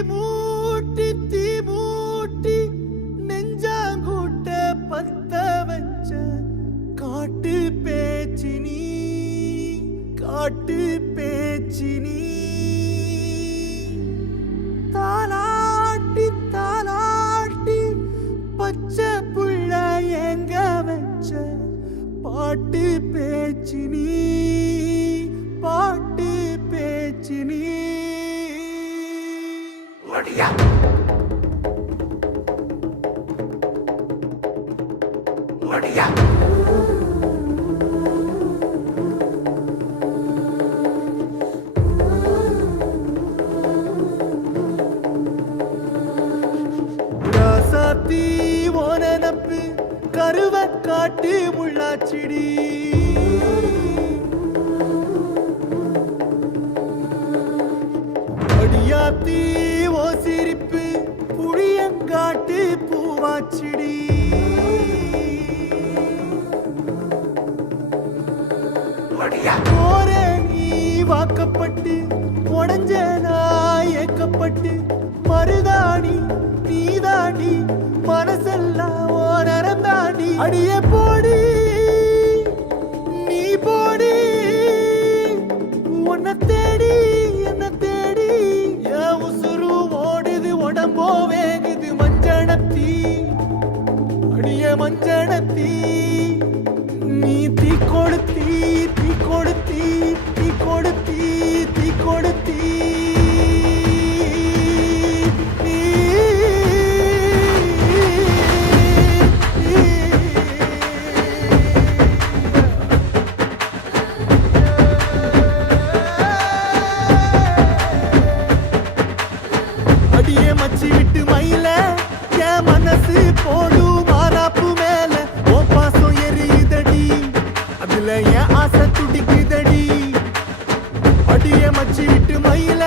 தீ மூட்டி நெஞ்சாங்கூட்ட பத்த வச்ச காட்டு பேச்சினி தாலாட்டி பச்சை புள்ள எங்க வச்ச பாட்டு பேச்சினி ஒடியா ராசாத்தி ஓனப்பு கருவ காட்டு முள்ளாச்சிடி அடியாத்தி ஓ சிரிப்பு புளியங்காட்டு பூவாச்சிடி போரே நீ வாக்கப்பட்டு உடஞ்ச நாய் ஏக்கப்பட்டு மருதாணி நீதாண்டி மனசெல்லாம் ஓரம் தாண்டி அடியே போடி நீ போடி உன்னை தேடி என்ன தேடி என் உசுரு ஓடுது உடம்போ வேகுது மஞ்சனத்தி அடியே மஞ்சனத்தி நீ தீ கொடுத்தி அடியே மச்சி விட்டு மயில என் மனசு போடு மாறாப்பு மேல ஓ பாசம் எரியுதடி அதுல என் ஆசை துடிக்குதடி அடியே மச்சி விட்டு மயில